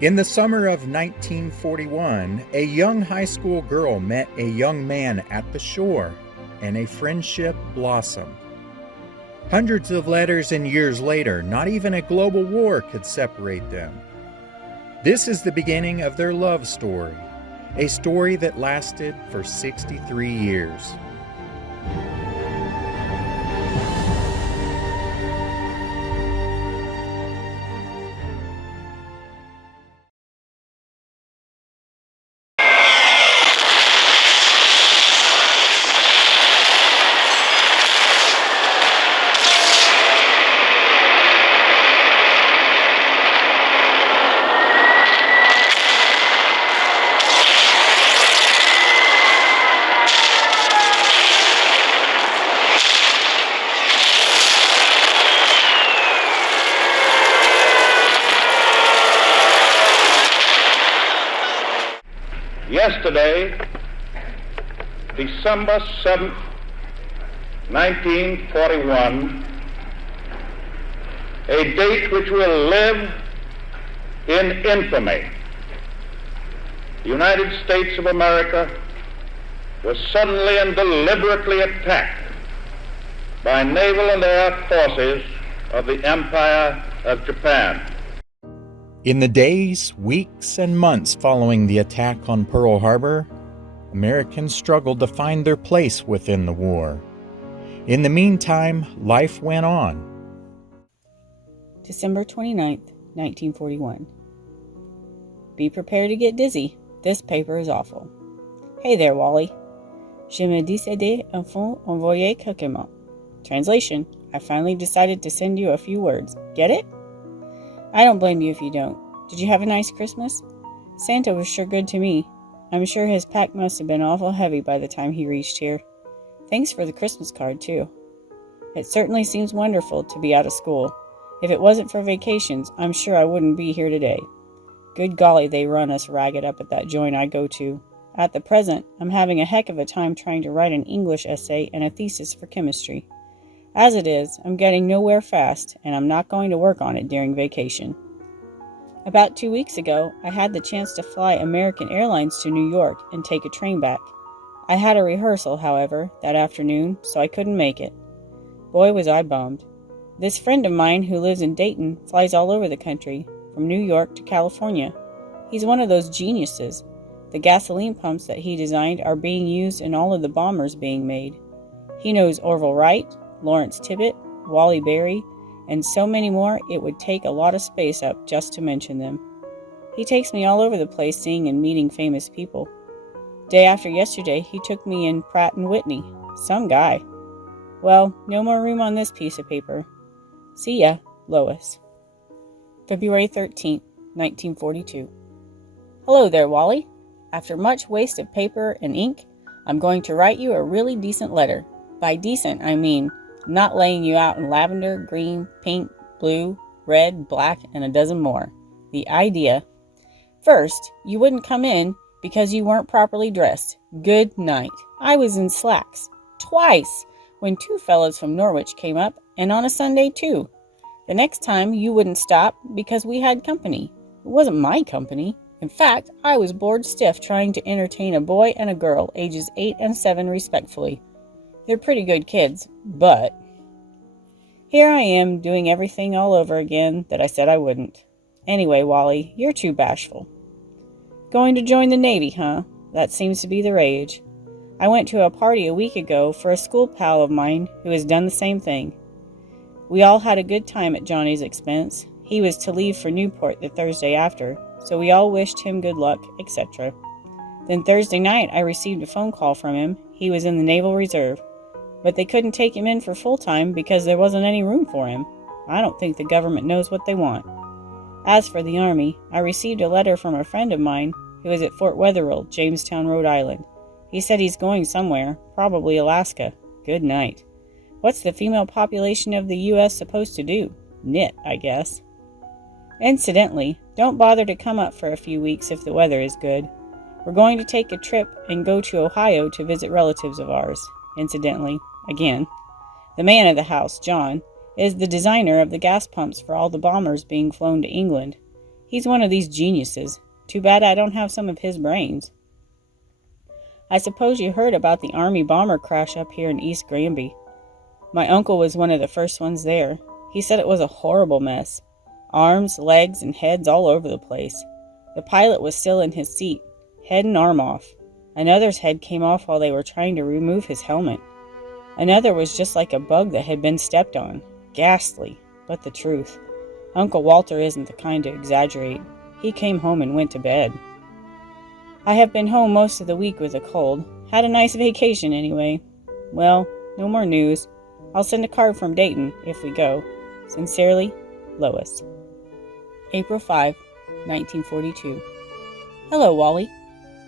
In the summer of 1941, a young high school girl met a young man at the shore, and a friendship blossomed. Hundreds of letters and years later, not even a global war could separate them. This is the beginning of their love story, a story that lasted for 63 years. Yesterday, December 7th, 1941, a date which will live in infamy. The United States of America was suddenly and deliberately attacked by naval and air forces of the Empire of Japan. In the days, weeks, and months following the attack on Pearl Harbor, Americans struggled to find their place within the war. In the meantime, life went on. December 29th, 1941. Be prepared to get dizzy. This paper is awful. Hey there, Wally. Je me décidé enfin envoyer quelqu'un. Translation: I finally decided to send you a few words. Get it? I don't blame you if you don't. Did you have a nice Christmas? Santa was sure good to me. I'm sure his pack must have been awful heavy by the time he reached here. Thanks for the Christmas card, too. It certainly seems wonderful to be out of school. If it wasn't for vacations, I'm sure I wouldn't be here today. Good golly, they run us ragged up at that joint I go to. At the present, I'm having a heck of a time trying to write an English essay and a thesis for chemistry. As it is, I'm getting nowhere fast, and I'm not going to work on it during vacation. About 2 weeks ago, I had the chance to fly American Airlines to New York and take a train back. I had a rehearsal, however, that afternoon, so I couldn't make it. Boy, was I bummed. This friend of mine who lives in Dayton flies all over the country, from New York to California. He's one of those geniuses. The gasoline pumps that he designed are being used in all of the bombers being made. He knows Orville Wright, Lawrence Tibbett, Wally Berry, and so many more it would take a lot of space up just to mention them. He takes me all over the place seeing and meeting famous people. Day after yesterday, he took me in Pratt & Whitney. Some guy. Well, no more room on this piece of paper. See ya, Lois. February 13th, 1942. Hello there, Wally. After much waste of paper and ink, I'm going to write you a really decent letter. By decent, I mean not laying you out in lavender, green, pink, blue, red, black, and a dozen more. The idea. First, you wouldn't come in because you weren't properly dressed. Good night. I was in slacks. Twice, when 2 fellows from Norwich came up, and on a Sunday too. The next time you wouldn't stop because we had company. It wasn't my company. In fact, I was bored stiff trying to entertain a boy and a girl, ages 8 and 7 respectfully. They're pretty good kids, but here I am doing everything all over again that I said I wouldn't. Anyway, Wally, you're too bashful. Going to join the Navy, huh? That seems to be the rage. I went to a party a week ago for a school pal of mine who has done the same thing. We all had a good time at Johnny's expense. He was to leave for Newport the Thursday after, so we all wished him good luck, etc. Then Thursday night I received a phone call from him. He was in the Naval Reserve, but they couldn't take him in for full-time because there wasn't any room for him. I don't think the government knows what they want. As for the Army, I received a letter from a friend of mine who is at Fort Wetherill, Jamestown, Rhode Island. He said he's going somewhere, probably Alaska. Good night. What's the female population of the U.S. supposed to do? Knit, I guess. Incidentally, don't bother to come up for a few weeks if the weather is good. We're going to take a trip and go to Ohio to visit relatives of ours. Incidentally, again, the man of the house, John, is the designer of the gas pumps for all the bombers being flown to England. He's one of these geniuses. Too bad I don't have some of his brains. I suppose you heard about the Army bomber crash up here in East Granby. My uncle was one of the first ones there. He said it was a horrible mess. Arms, legs, and heads all over the place. The pilot was still in his seat, head and arm off. Another's head came off while they were trying to remove his helmet. Another was just like a bug that had been stepped on. Ghastly, but the truth. Uncle Walter isn't the kind to exaggerate. He came home and went to bed. I have been home most of the week with a cold. Had a nice vacation anyway. Well, no more news. I'll send a card from Dayton if we go. Sincerely, Lois. April 5, 1942. Hello, Wally.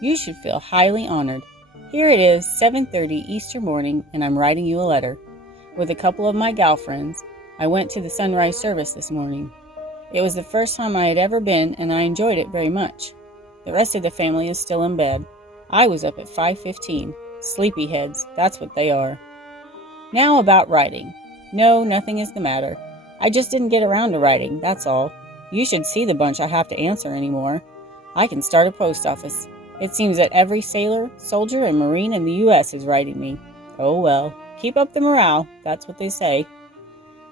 You should feel highly honored. Here it is, 7:30 Easter morning, and I'm writing you a letter. With a couple of my gal friends, I went to the sunrise service this morning. It was the first time I had ever been, and I enjoyed it very much. The rest of the family is still in bed. I was up at 5:15. Sleepyheads, that's what they are. Now about writing. No, nothing is the matter. I just didn't get around to writing, that's all. You should see the bunch I have to answer anymore. I can start a post office. It seems that every sailor, soldier, and Marine in the U.S. is writing me. Oh well, keep up the morale, that's what they say.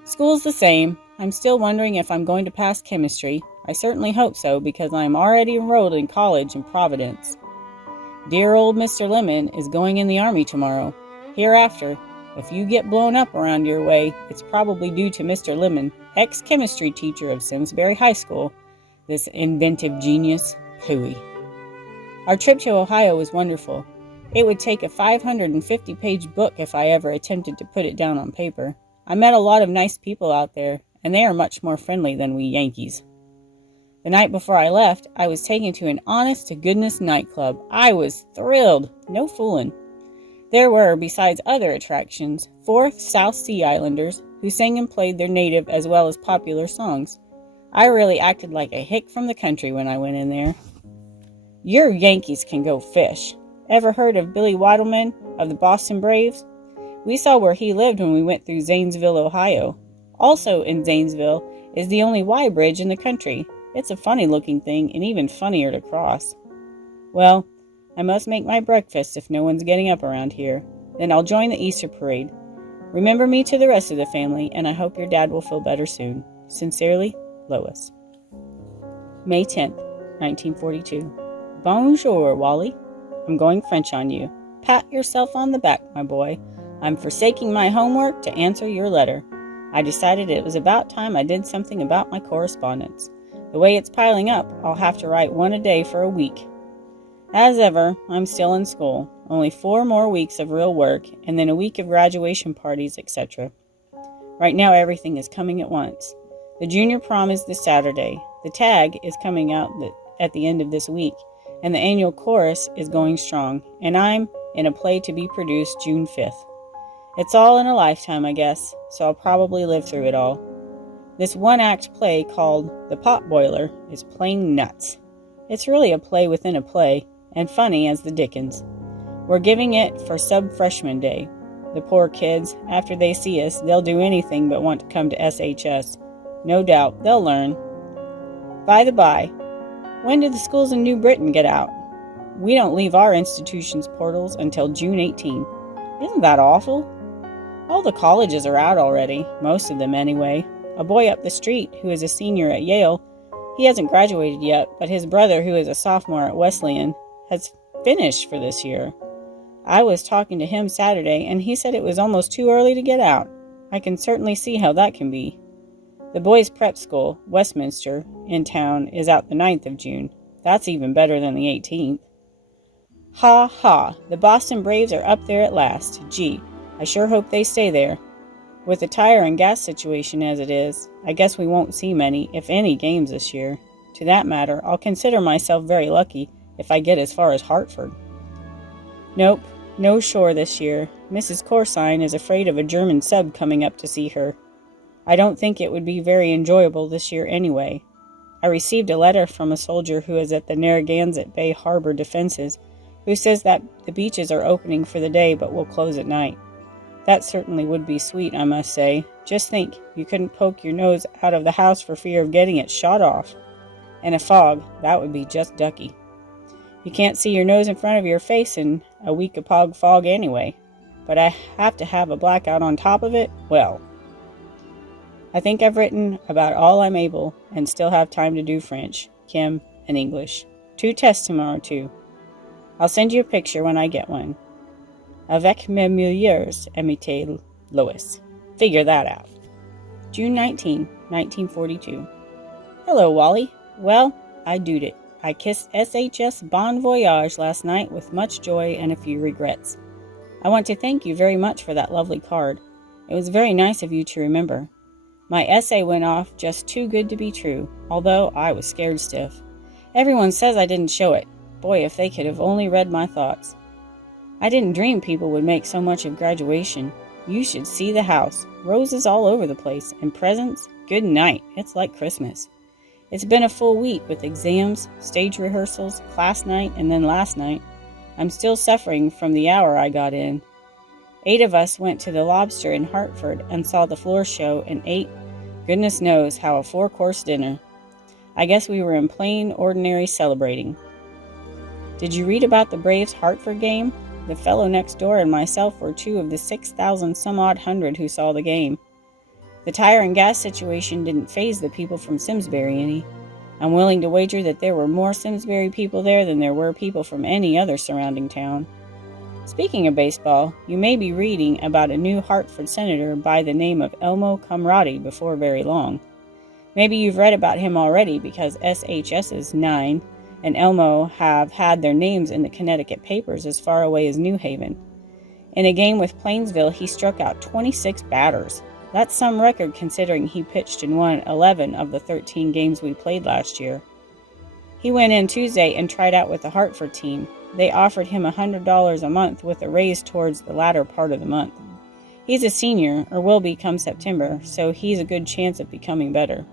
School's the same. I'm still wondering if I'm going to pass chemistry. I certainly hope so, because I am already enrolled in college in Providence. Dear old Mr. Lemon is going in the Army tomorrow. Hereafter, if you get blown up around your way, it's probably due to Mr. Lemon, ex-chemistry teacher of Simsbury High School, this inventive genius, Pooey. Our trip to Ohio was wonderful. It would take a 550-page book if I ever attempted to put it down on paper. I met a lot of nice people out there, and they are much more friendly than we Yankees. The night before I left, I was taken to an honest-to-goodness nightclub. I was thrilled. No fooling. There were, besides other attractions, 4 South Sea Islanders who sang and played their native as well as popular songs. I really acted like a hick from the country when I went in there. Your Yankees can go fish. Ever heard of Billy Waddleman of the Boston Braves? We saw where he lived when we went through Zanesville, Ohio. Also in Zanesville is the only Y bridge in the country. It's a funny-looking thing and even funnier to cross. Well, I must make my breakfast if no one's getting up around here. Then I'll join the Easter parade. Remember me to the rest of the family, and I hope your dad will feel better soon. Sincerely, Lois. May 10th, 1942. Bonjour, Wally. I'm going French on you. Pat yourself on the back, my boy. I'm forsaking my homework to answer your letter. I decided it was about time I did something about my correspondence. The way it's piling up, I'll have to write one a day for a week. As ever, I'm still in school. Only 4 more weeks of real work, and then a week of graduation parties, etc. Right now, everything is coming at once. The junior prom is this Saturday. The tag is coming out at the end of this week, and the annual chorus is going strong, and I'm in a play to be produced June 5th. It's all in a lifetime, I guess, so I'll probably live through it all. This one-act play called The Pot Boiler is plain nuts. It's really a play within a play, and funny as the dickens. We're giving it for Sub-Freshman Day. The poor kids, after they see us, they'll do anything but want to come to SHS. No doubt, they'll learn. By the by, when do the schools in New Britain get out? We don't leave our institution's portals until June 18. Isn't that awful? All the colleges are out already, most of them anyway. A boy up the street, who is a senior at Yale, he hasn't graduated yet, but his brother, who is a sophomore at Wesleyan, has finished for this year. I was talking to him Saturday, and he said it was almost too early to get out. I can certainly see how that can be. The boys' prep school, Westminster, in town, is out the 9th of June. That's even better than the 18th. Ha ha, the Boston Braves are up there at last. Gee, I sure hope they stay there. With the tire and gas situation as it is, I guess we won't see many, if any, games this year. To that matter, I'll consider myself very lucky if I get as far as Hartford. Nope, no shore this year. Mrs. Corsine is afraid of a German sub coming up to see her. I don't think it would be very enjoyable this year anyway. I received a letter from a soldier who is at the Narragansett Bay Harbor Defenses, who says that the beaches are opening for the day but will close at night. That certainly would be sweet, I must say. Just think, you couldn't poke your nose out of the house for fear of getting it shot off. In a fog, that would be just ducky. You can't see your nose in front of your face in a Weekapaug fog anyway. But I have to have a blackout on top of it? Well, I think I've written about all I'm able and still have time to do French, Chem, and English. 2 tests tomorrow, too. I'll send you a picture when I get one. Avec mes meilleurs amitiés, Lois. Figure that out. June 19, 1942. Hello, Wally. Well, I doed it. I kissed SHS Bon Voyage last night with much joy and a few regrets. I want to thank you very much for that lovely card. It was very nice of you to remember. My essay went off just too good to be true, although I was scared stiff. Everyone says I didn't show it. Boy, if they could have only read my thoughts. I didn't dream people would make so much of graduation. You should see the house. Roses all over the place, and presents. Good night. It's like Christmas. It's been a full week with exams, stage rehearsals, class night, and then last night. I'm still suffering from the hour I got in. 8 of us went to the Lobster in Hartford and saw the floor show and ate, goodness knows how, a 4-course dinner. I guess we were in plain, ordinary celebrating. Did you read about the Braves Hartford game? The fellow next door and myself were 2 of the 6,000 some odd hundred who saw the game. The tire and gas situation didn't faze the people from Simsbury any. I'm willing to wager that there were more Simsbury people there than there were people from any other surrounding town. Speaking of baseball, you may be reading about a new Hartford senator by the name of Elmo Comrade before very long. Maybe you've read about him already because SHS's 9 and Elmo have had their names in the Connecticut papers as far away as New Haven. In a game with Plainsville, he struck out 26 batters. That's some record considering he pitched and won 11 of the 13 games we played last year. He went in Tuesday and tried out with the Hartford team. They offered him $100 a month with a raise towards the latter part of the month. He's a senior, or will be come September, so he's a good chance of becoming better.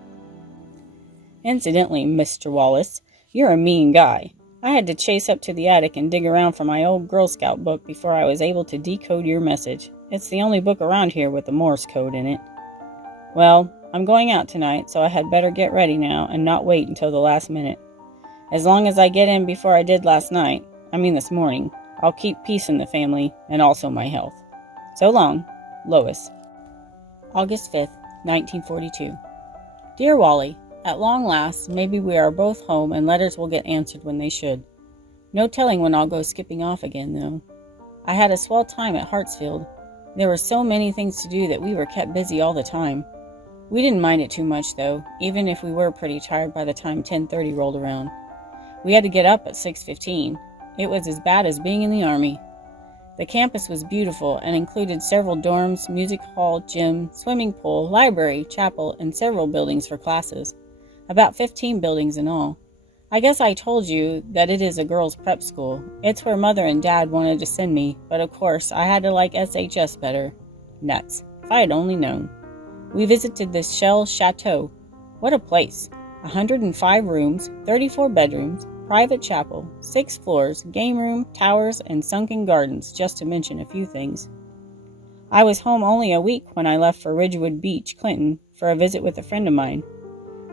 Incidentally, Mr. Wallace, you're a mean guy. I had to chase up to the attic and dig around for my old Girl Scout book before I was able to decode your message. It's the only book around here with the Morse code in it. Well, I'm going out tonight, so I had better get ready now and not wait until the last minute. As long as I get in before I did last night, this morning, I'll keep peace in the family and also my health. So long, Lois. August 5th, 1942. Dear Wally, at long last, maybe we are both home and letters will get answered when they should. No telling when I'll go skipping off again, though. I had a swell time at Hartsfield. There were so many things to do that we were kept busy all the time. We didn't mind it too much, though, even if we were pretty tired by the time 10:30 rolled around. We had to get up at 6:15. It was as bad as being in the Army. The campus was beautiful and included several dorms, music hall, gym, swimming pool, library, chapel, and several buildings for classes. About 15 buildings in all. I guess I told you that it is a girls' prep school. It's where Mother and Dad wanted to send me, but of course I had to like SHS better. Nuts. If I had only known. We visited the Shell Chateau. What a place. 105 rooms, 34 bedrooms, private chapel, 6 floors, game room, towers, and sunken gardens, just to mention a few things. I was home only a week when I left for Ridgewood Beach, Clinton, for a visit with a friend of mine.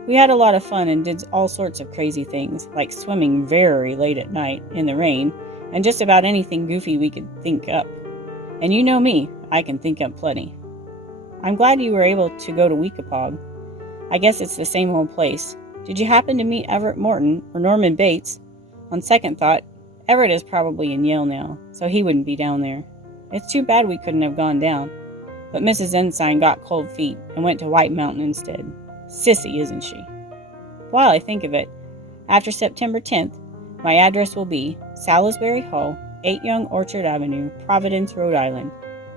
We had a lot of fun and did all sorts of crazy things, like swimming very late at night in the rain, and just about anything goofy we could think up. And you know me, I can think up plenty. I'm glad you were able to go to Weekapaug. I guess it's the same old place. Did you happen to meet Everett Morton or Norman Bates? On second thought, Everett is probably in Yale now, so he wouldn't be down there. It's too bad we couldn't have gone down, but Mrs. Ensign got cold feet and went to White Mountain instead. Sissy, isn't she? While I think of it, after September 10th, my address will be Salisbury Hall, 8 Young Orchard Avenue, Providence, Rhode Island.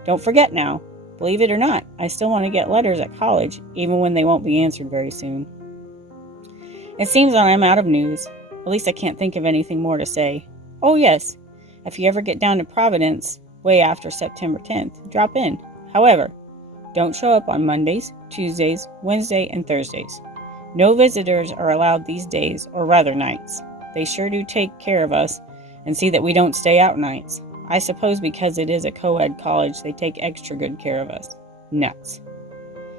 Don't forget now. Believe it or not, I still want to get letters at college, even when they won't be answered very soon. It seems that I'm out of news. At least I can't think of anything more to say. Oh yes, if you ever get down to Providence, way after September 10th, drop in. However, don't show up on Mondays, Tuesdays, Wednesday, and Thursdays. No visitors are allowed these days, or rather nights. They sure do take care of us and see that we don't stay out nights. I suppose because it is a co-ed college, they take extra good care of us. Nuts.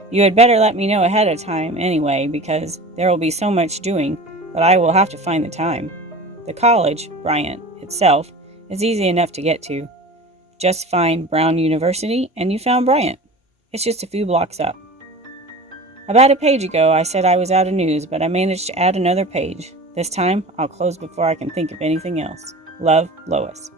You had better let me know ahead of time anyway, because there will be so much doing, but I will have to find the time. The college, Bryant, itself, is easy enough to get to. Just find Brown University and you found Bryant. It's just a few blocks up. About a page ago, I said I was out of news, but I managed to add another page. This time, I'll close before I can think of anything else. Love, Lois.